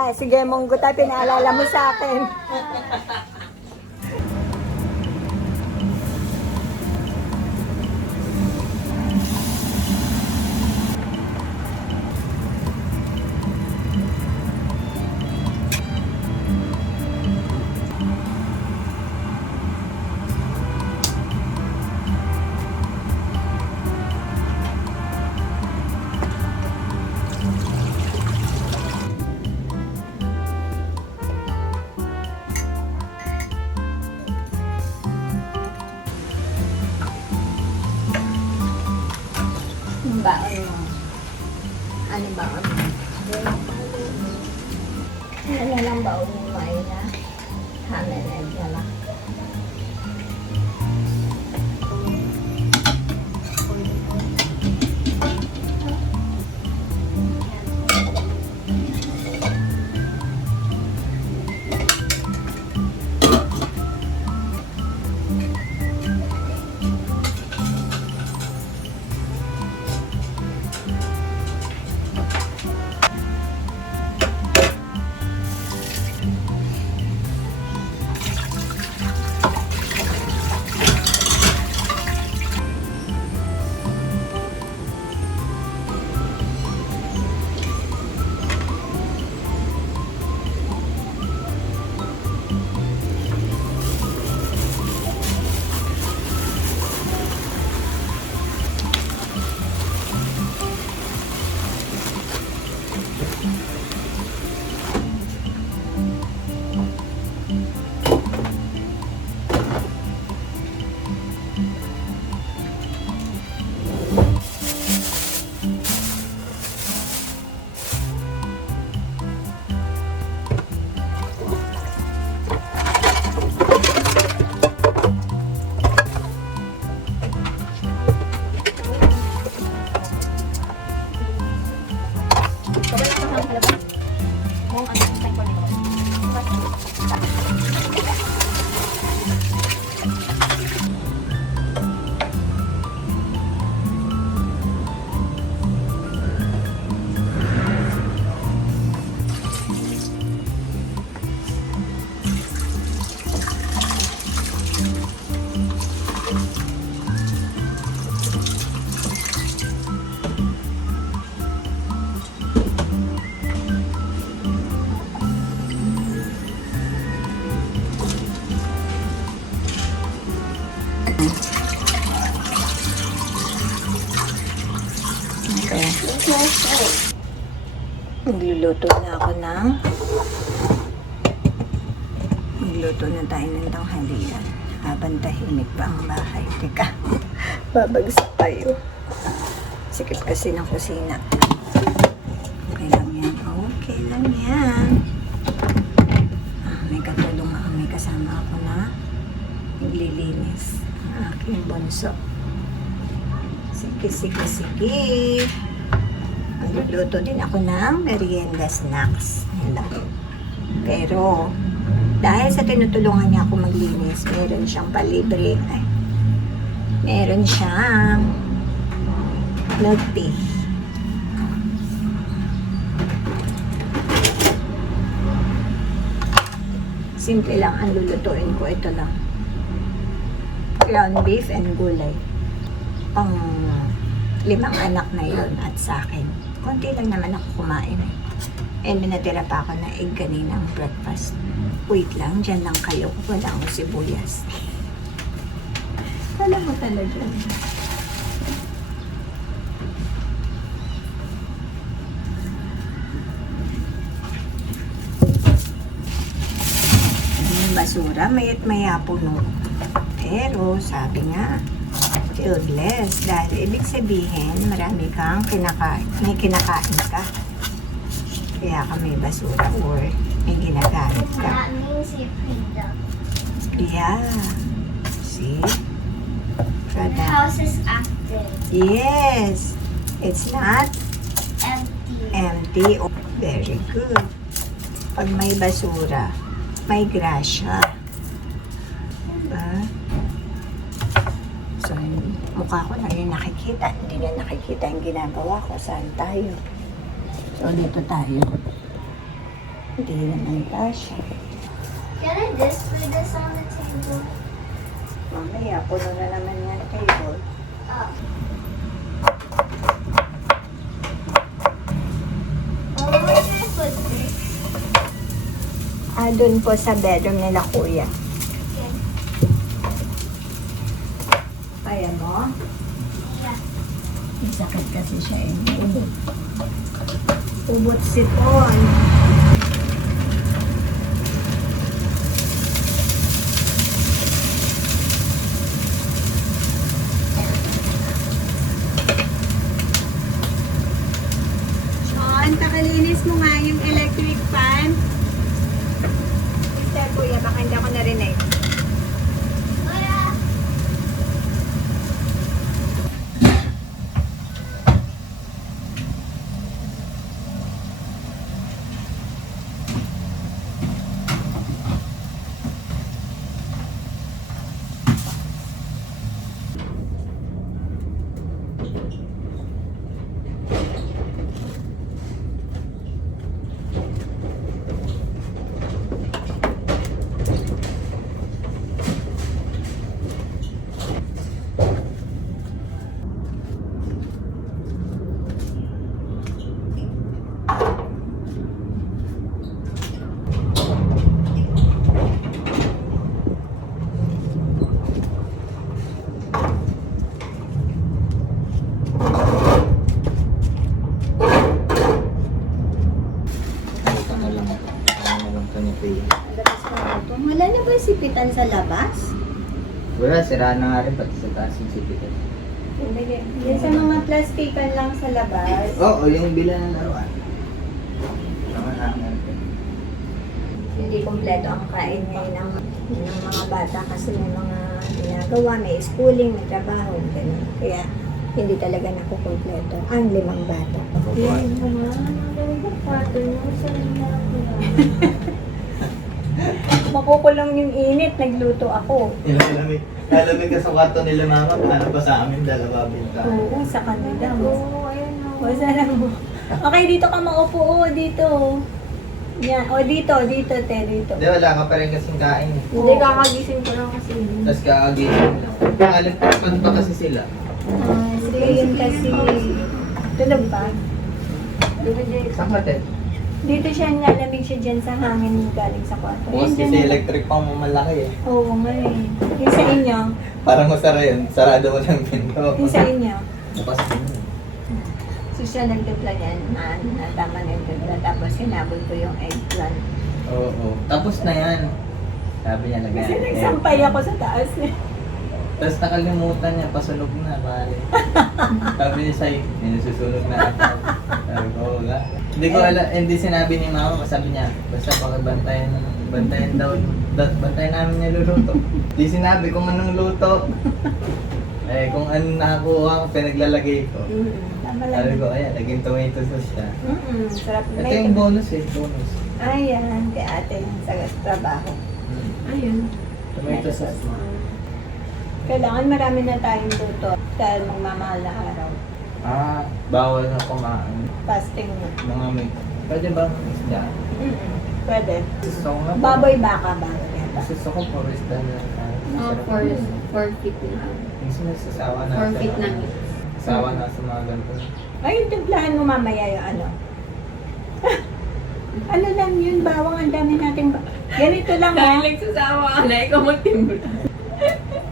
Sige, Munggo tayo, pinaalala mo sa akin. Baon mo. Ano baon mo? Ano na lang baon mo ay na? Hamen egg na lang. Okay. Magluluto na ako ng magluto na tayo ng tanghalian habang tahimik pa ang bahay. Teka, babagsak tayo. Sikip kasi ng kusina. Okay lang yan. Okay lang yan. May katulong ako. May kasama ako na naglilinis. Ang aking bunso. Sige. Magluluto din ako ng merienda snacks. Hello. Pero, dahil sa tinutulungan niya ako maglinis, meron siyang palibre. Meron siyang milk tea. Simple lang ang lulutuin ko. Ito lang. Ground beef and gulay. Pang 5 anak na yon at sa akin. Konti lang naman ako kumain eh. And natira pa ako na egg kaninang breakfast. Wait lang, dyan lang kayo. Wala akong sibuyas. Alam mo talaga. Yung basura, mayat maya puno. Pero, sabi nga, feel blessed. Dahil ibig sabihin, marami kang kinakain. May kinakain ka. Kaya ka may basura or may ginagamit ka. That means you cleaned up. Yeah. See? The house is active. Yes. It's not Empty. empty. Oh, very good. Pag may basura, may grasya. Diba? So, yung mukha ko lang yung nakikita. Hindi na nakikita yung ginagawa ko. Saan tayo? So, dito tayo. Hindi naman tasya. Can I display this on the table? Mamaya, puno na naman yan table. Oh. Oh, where can I put this? Doon po sa bedroom nila kuya. Okay. Kaya mo? Yeah. May sakit kasi siya eh. Ubot. Ubot sipon. Sean, pakalinis mo nga yung electric fan. Mister kuya, baka hindi ako narinig. Oh, yeah. Wala na ba sipitan sa labas? Wala, sira na nga rin pati sa taas yung sipitan. Hindi. Yan sa mga plastikan lang sa labas. Oo, yung bila ng laruan. Tama na. Hindi kompleto ang kain ngayon ng mga bata kasi may mga ginagawa, may schooling, may trabaho, ganun. Kaya hindi talaga nakukompleto ang 5 bata. Yan mo nga. Ang kwarto niyo. Saan na ako yan? Makukulong yung init, nagluto ako. Lalamig ka sa kwarto nila mama, ano ba sa amin, 2 bintana. Oo, sa kanila. Oo, ayan o. Masarap mo. Okay, dito ka maupo. Oo, dito. Yan. O, dito, te, dito. Hindi, wala ka pa rin kasing kain eh. Hindi, kakagising ko lang kasi. Tapos kakagising lang. Nakalimpan pa kasi sila. Sige, yun kasi. Tulog pa. Saan ka, Ted? Dito siya, nalamig siya dyan sa hangin galing sa kwarto. Bukas Yan, kasi dyan. electric pang mamalaki eh. Oo nga eh. Yung sa inyo. Parang masara yun, sarado mo ng pinto. Yung sa inyo. Bukas din yun. So siya nagtimpla niyan. Tama na yung timpla. Tapos sinabol ko yung eggplant. Oo. Tapos na yan. Sabi niya lagyan. Kasi nagsampay ako sa taas eh. Tapos nakalimutan niya, pasunog na, pare. Sabi niya sa'yo, may nasusunog na ako. Sabi ko, wala. Hindi ko alam, hindi sinabi ni mama, sabi niya, basta bantayan daw, bantayan namin niluluto. Hindi sinabi kung anong luto. Eh, kung ano nakakuha ko, pinaglalagay ko. Tama lang. Sabi ko, ayan, naging tomato sauce siya. Sarap na Ito yung bonus eh, bonus. Ayan, kay ate yung sa trabaho. Ayun. Tomato sauce mo. Kailangan marami na tayong luto dahil magmamahal na araw. Bawal na kumain. Fasting na. Mga may, pwede ba isda? Pwede. Gusto ko nga. Baboy baka bawal yata. Gusto ko for isda na. Forfeit na. Minsan nasasawa na. Forfeit na. Sawa na sa mga ganito. Ay, yung timplahan mo mamaya yung ano. Ano lang yun, bawang ang dami natin. Ganito lang ha. nagsasawa ka na, ikaw magtimbra.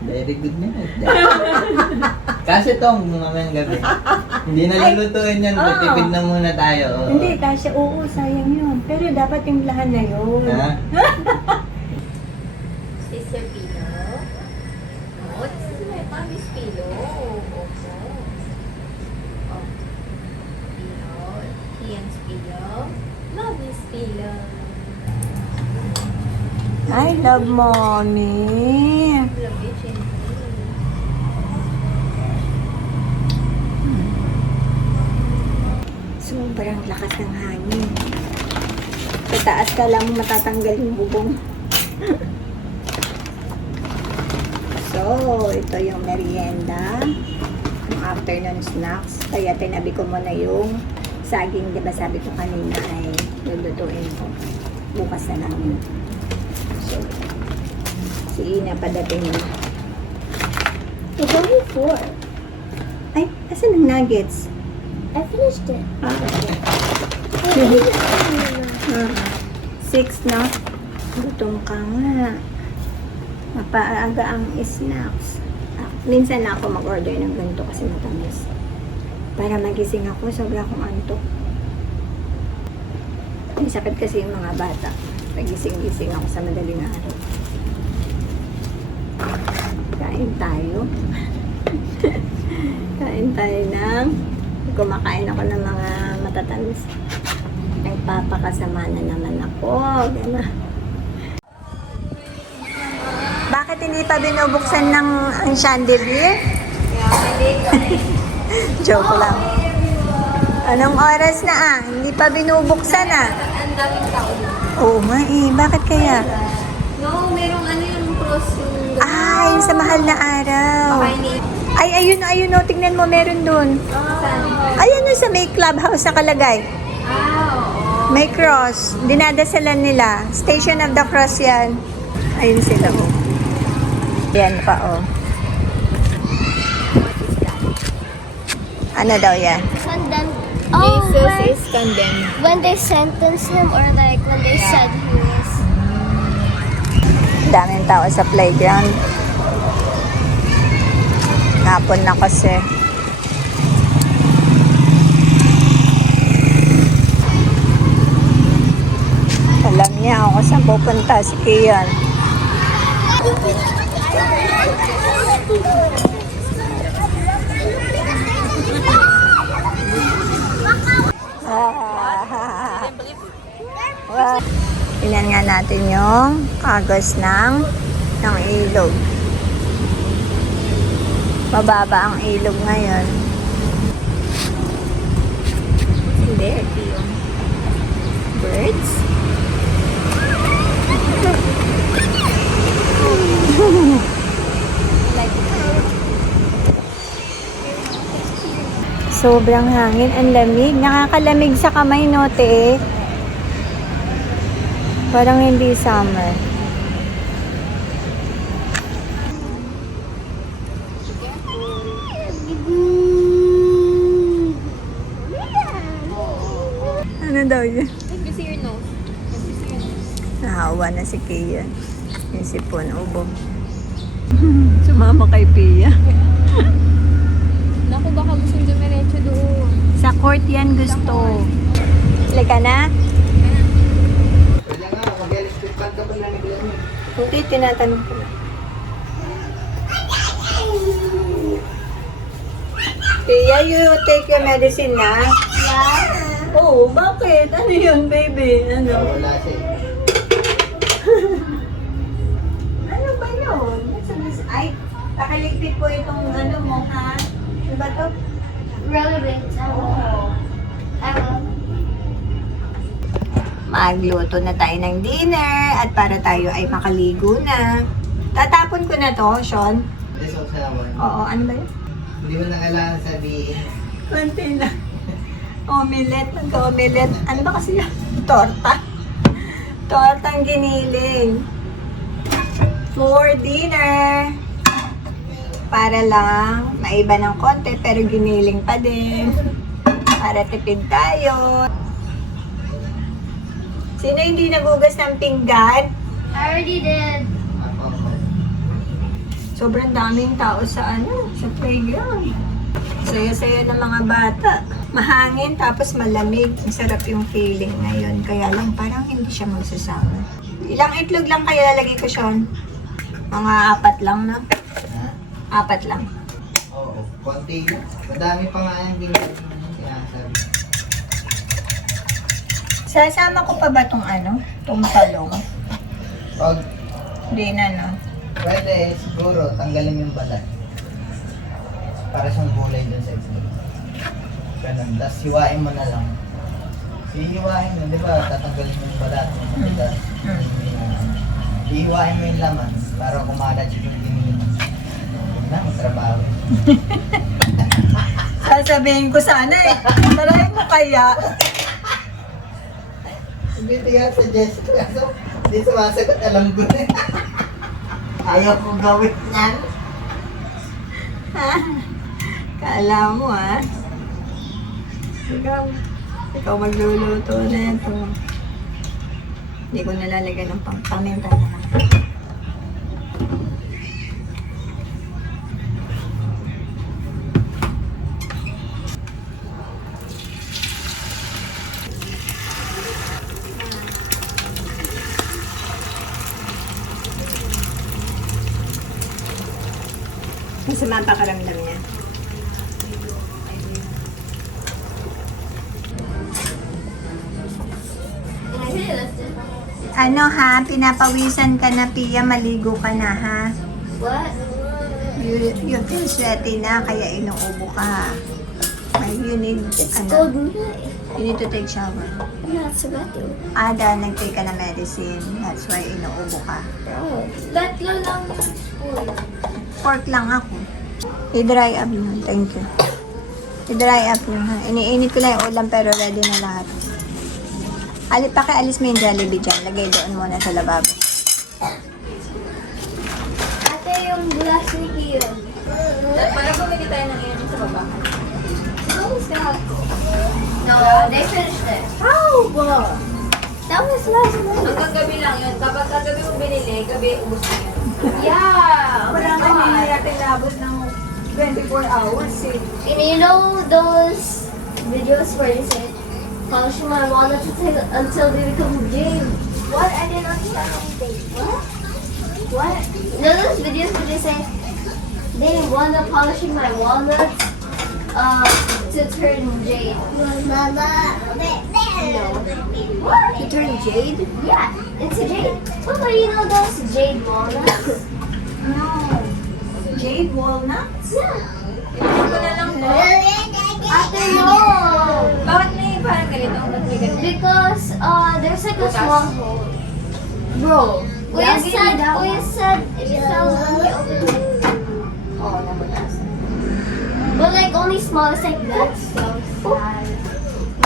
Very good na yun. Kasi tong mamayang gabi. Hindi na lulutuin yan. Oo. Tipid na muna tayo. Oo. Hindi, Tasha, oo, sayang yun. Pero dapat timplahan na yun. Ha? Sister Pilo. Oh, this is my mommy's pillow. Opo. Oh. Pillow. Ian's pillow. Mommy's pillow. I love mommy. Love you, Chinky. Sobrang lakas ng hangin. Sa taas ka lang matatanggal yung bubong. So, ito yung merienda. Yung afternoon snacks. Kaya tinabi ko muna yung saging. Diba sabi ko kanina ay lulutuin ko. Bukas na namin. So, si Ina padating na. It's only 4. Ay, asan ang nuggets? I finished it. Ah, Oh, 6 na. Gutom ka nga. Mapaaga ang snacks. Minsan na ako mag-order ng ganito kasi matamis. Para magising ako, sobra akong antok. May sakit kasi yung mga bata. Pagising-gising ako sa madaling araw. Kain tayo. Kain tayo ng... Kumakain ako ng mga matatamis. Nagpapakasama na naman ako. Gana. Bakit hindi pa binubuksan ng ang chandelier? Joke lang. Anong oras na Hindi pa binubuksan Ang daming tao. Oo nga Bakit kaya? No, merong ano yung cross yung... Ay, sa mahal na araw. Baka ini... Ay, ayun o. Tingnan mo, meron dun. Ayun yung sa may clubhouse nakalagay. oo. May cross. Dinadasalan nila. Station of the Cross yan. Ayun sila Yan pa Ano daw yan? Condemned. Jesus is condemned. When they sentenced him or like when they said he was... Daming tao sa playground. Hapon na kasi. Alam niya ako saan pupunta si Kian. Tingnan nga natin yung agos ng ilog. Mababa ang ilog ngayon. Hindi, ito yung birds. Sobrang hangin, ang lamig. Nakakalamig sa kamay, no, te? Parang hindi summer. Ano daw yun? Kasi your nose. Nahawa na si Kia. Yung sipon, ubo. Sumama kay Pia. Naku, baka gusto nyo dumiretso doon. Sa court yan gusto. Sila ka na? Kaya nga, mag-electric fan ka pa na naglan mo. Hindi, tinatanong ko. Pia, you take your medicine na? Yeah. Oo, bakit? Ano yun, baby? Ano? Wala siya. Ano ba yun? Ay, pakaligpit po itong ano mo, ha? Ano ba to? Relevant. Magluto na tayo ng dinner at para tayo ay makaligo na. Tatapon ko na to, Sean. This was naman. Oo, ano ba yun? Hindi mo na kailangan sabihin. Konti lang. Omelette, nagka-omelette. Ano ba kasi yan? Torta. Tortang giniling. For dinner. Para lang maiba ng konti pero giniling pa din. Para tipid tayo. Sino hindi nagugas ng pinggan? I already did. Sobrang daming tao sa sa playground. Saya-saya ng mga bata. Mahangin tapos malamig. Masarap yung feeling ngayon. Kaya lang parang hindi siya magsasama. Ilang itlog lang kaya lalagay ko, Sean? Mga 4 lang na. Ha? 4 lang. Oo, konti na. Madami pa nga yung sinasabi. Sasama ko pa ba tong Tong talong? Pag Hindi na, no? pwede, siguro, tanggalin yung balat. Para siyang gulay dun sa itlog. Ganun. Tapos hiwain mo na lang. Hihiwain mo, di ba? Tatanggalin mo yung balat. Hihiwain mo yung laman para kumalat yung tiniman. Huwag na, magtrabaho. Sasabihin ko sana eh. Tarahin mo kaya. dito yan sa Jessica. Kaso, hindi sumasagot, alam ko na. Ayaw ko gawin yan. Kala mo Ikaw magluluto na ito. Hindi ko nalalagyan ng paminta na lang. Masama pa karamdam niya. Ano ha? Pinapawisan ka na, Pia. Maligo ka na, ha? What? You feel sweaty na, kaya inuubo ka. You need, It's cold night. you need to take shower. I'm not sweating. Dahil nag-take ka na medicine. That's why inuubo ka. Oh. Tatlo lang yung spoon. Pork lang ako. I-dry up yun. Thank you. I-dry up yun, ha? Iniinit ko lang yung ulam pero ready na lahat. Pakialis mo yung Jollibee dyan. Lagay doon muna sa lababo. Ate, yung glass ni Kiyon. Para bumili tayo ng iyon sa baba. How was that? No, they finished it. How? That was last month. Hanggang gabi lang yun. Kapag kagabi mo binili, gabi ubos na yun. Yeah. Wala ka nila natin labot ng 24 hours eh. And you know those videos where they say, polishing my walnuts until they become jade? What? I didn't understand anything. What? What? You know those videos where they say, they want to polishing my walnuts to turn jade? Mama. No. What? To turn jade? Yeah, into jade. Mama, you know those jade walnuts? No. Jade walnuts? Yeah. Hindi ko na lang to. Ate, no. Bakit may parang ganito? Ba't may ganito? Because there's like a small hole. Bro, Kuya said if you fell on you open it. Oo, nabutas. But like only small, it's like that. So sad.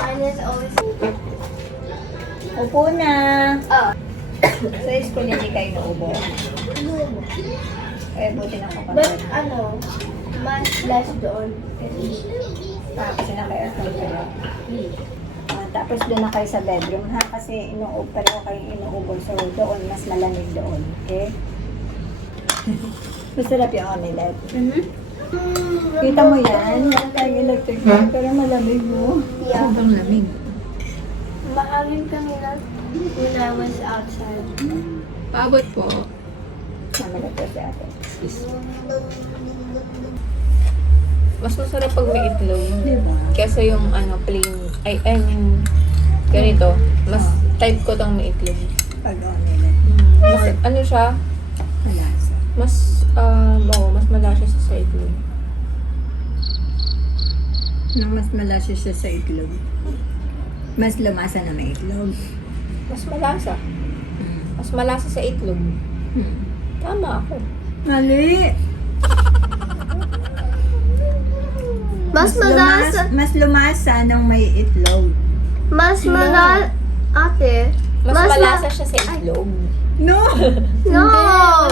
Mine is always. Upo na. Oh. Sa school hindi kayo naubo. Eh, buti na ako But ano, mas less doon. Kasi naka-aircon kayo. Tapos doon na kayo sa bedroom, ha? Kasi pareho kayo inuubo. So, doon, mas malamig doon. Okay? Masarap yung omelette. Kita mo yan? Yung electric fan, pero malamig mo. Yeah. Sobrang lamig. Mahangin kami na when I was outside. Paabot po. Namagat ko si ate. Mas masarap pag may itlog. Diba? Kesa yung plain, yung ganito. Mas type ko tong may itlog. Pag omelette. Mas, siya, Malasa. mas, mas malasa siya sa itlog. Nung mas malasa siya sa itlog. Mas lumasa na may itlog. Mas malasa. Mas malasa sa itlog. Tama ako. Mali! Mas malasa. Mas lumasa nung may itlog. Mas malasa. Ate. Mas malasa siya sa itlog. No! No!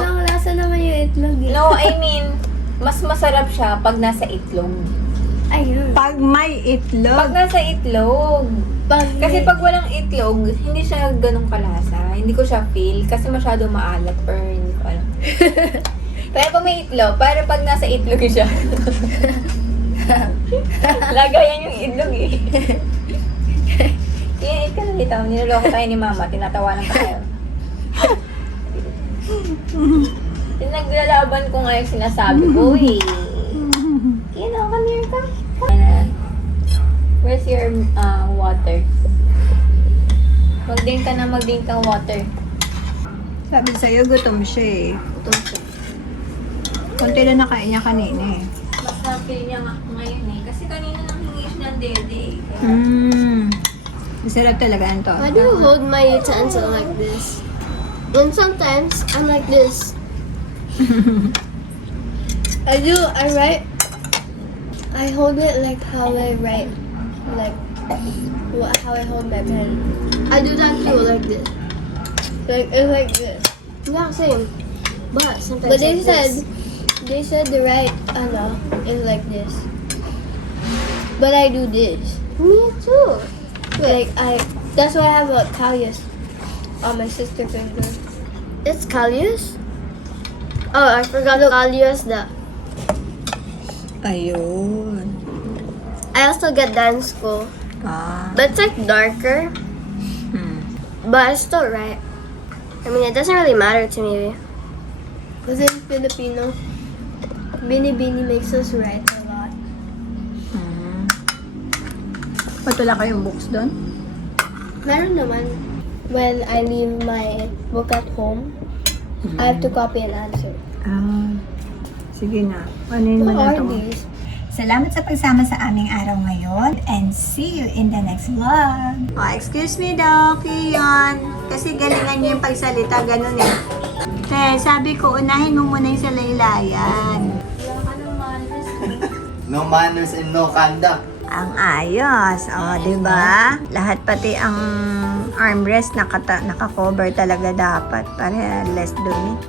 Walang lasa naman yung itlog. No, I mean, mas masarap siya pag nasa itlog. Ayun. Pag may itlog. Pag nasa itlog. Kasi pag walang itlog, hindi siya ganun kalasa. Hindi ko siya feel kasi masyado maalat or hindi ko alam. Pero pag may itlog, para pag nasa itlog siya. Lagayan yung itlog eh. Kaya ito na bitaw, niloloko tayo ni mama, tinatawanan ka tayo. Pinaglalaban ko nga yung sinasabi ko eh. Come here ka. Where's your water? Mag-drink ka na, mag-drink kang water. Sabi sa'yo, gutom siya eh. Gutom siya. Kunti lang nakain niya kanina eh. Mas na-feel niya ngayon eh. Kasi kanina nang hingi siya ng dede eh. Masarap talaga ito. Why do you hold my utensil like this? When sometimes I'm like this. I write. I hold it like how I write. Like how I hold my pen. I do that too, like this. It's like this. Yeah, same. But sometimes. But they said the right is like this. But I do this. Me too. That's why I have a callus on my sister finger. It's callus? Oh, I forgot the callus. Ayun. I also get that in school. Ah. But it's like darker. But it's still right. I mean, it doesn't really matter to me. Because in Filipino, bini-bini makes us write a lot. Ba't wala kayong books doon? Meron naman. When I leave my book at home, I have to copy and answer. Ah. Sige na. Ano yun What man are ito? these? Salamat sa pagsama sa aming araw ngayon and see you in the next vlog. Oh, excuse me daw, Kiyon. Kasi galingan niyo yung pagsalita, ganun eh. Te, sabi ko, unahin mo muna yung salaylayan. No manners and no conduct. Ang ayos. O, di ba? Lahat pati ang armrest naka-cover talaga dapat para less dumi.